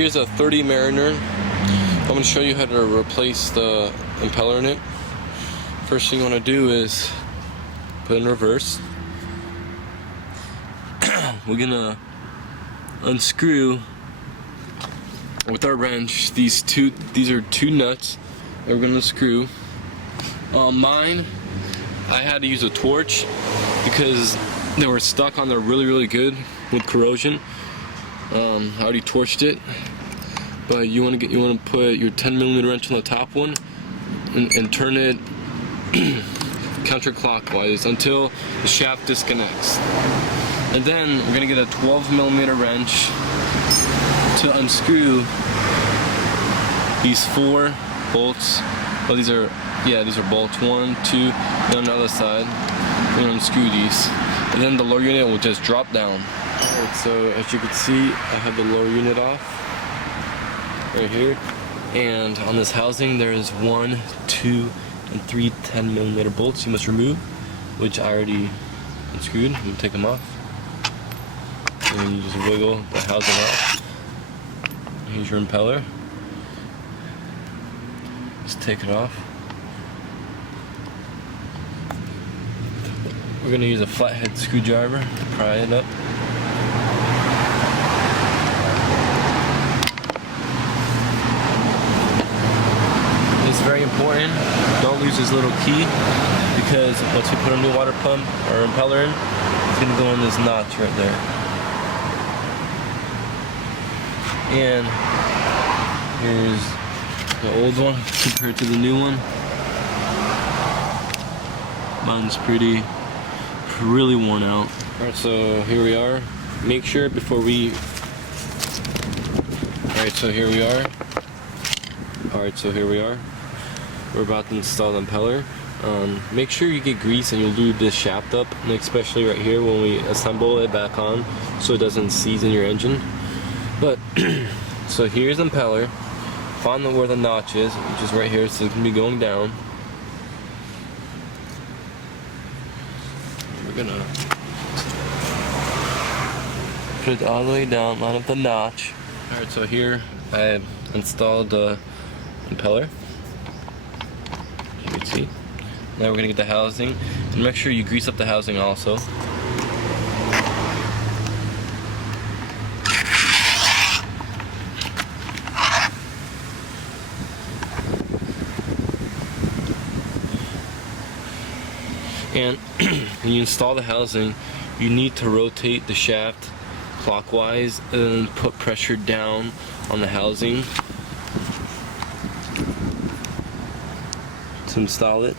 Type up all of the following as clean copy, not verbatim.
here's a 30 Mariner. I'm going to show you how to replace the impeller in it. First thing you want to do is put it in reverse. We're going to unscrew with our wrench these are two nuts that we're going to screw. Mine, I had to use a torch because they were stuck on there really good with corrosion. I already torched it, but you want to put your 10mm wrench on the top one and turn it counterclockwise until the shaft disconnects. And then we're gonna get a 12mm wrench to unscrew these 4 bolts. Oh, these are bolts. 1, 2, and on the other side, we're gonna unscrew these, and then the lower unit will just drop down. Alright, so as you can see, I have the lower unit off right here, and on this housing there is 1, 2, and 3 10mm bolts you must remove, which I already unscrewed. You take them off, and you just wiggle the housing off. Here's your impeller. Just take it off. We're going to use a flathead screwdriver to pry it up. It's very important, don't lose this little key, because once we put a new water pump or impeller in, it's going to go in this notch right there. And here's the old one compared to the new one. Mine's really worn out. Alright, so here we are. Make sure before we... Alright, so here we are. We're about to install the impeller. Make sure you get grease and you'll lube this shaft up, and especially right here when we assemble it back on so it doesn't seize in your engine. But, so here's the impeller. Find where the notch is, which is right here, so it's going to be going down. We're going to put it all the way down, line up the notch. Alright, so here I installed the impeller. You can see. Now we're going to get the housing, and make sure you grease up the housing also. And when you install the housing, you need to rotate the shaft clockwise and put pressure down on the housing to install it.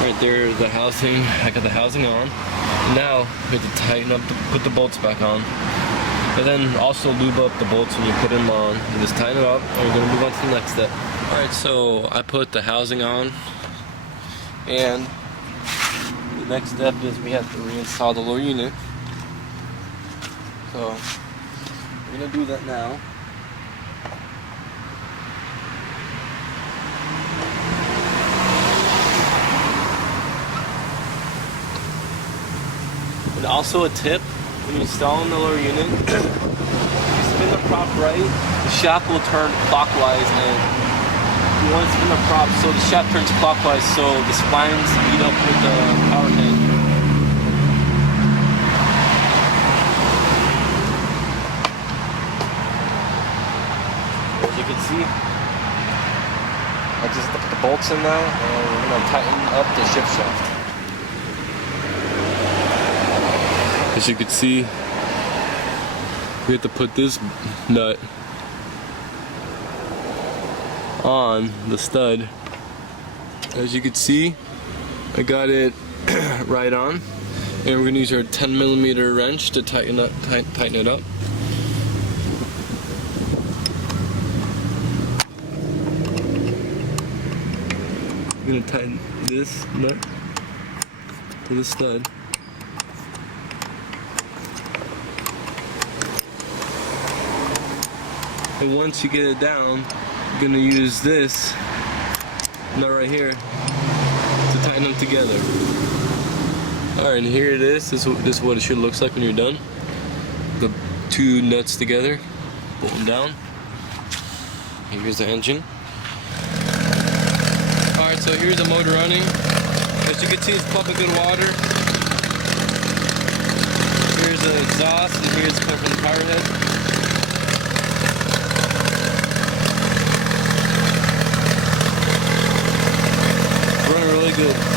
Right there, the housing. I got the housing on. Now we have to tighten up, put the bolts back on, and then also lube up the bolts when you put them on. And just tighten it up, and we're going to move on to the next step. Alright, so I put the housing on, and the next step is we have to reinstall the lower unit. So we're going to do that now. And also a tip, when you're installing the lower unit, if you spin the prop right, the shaft will turn clockwise, and you want to spin the prop so the shaft turns clockwise so the splines meet up with the power head. As you can see, I just put the bolts in now, and we're going to tighten up the shift shaft. As you can see, we have to put this nut on the stud. As you can see, I got it right on, and we're going to use our 10mm wrench to tighten it up. I'm going to tighten this nut to the stud. And once you get it down, gonna use this nut right here to tighten them together. Alright, and here it is. This is what it should look like when you're done. The two nuts together, pull them down. Here's the engine. Alright, so here's the motor running. As you can see, it's pumping good water. Here's the exhaust, and here's coming from the power head. Running really good.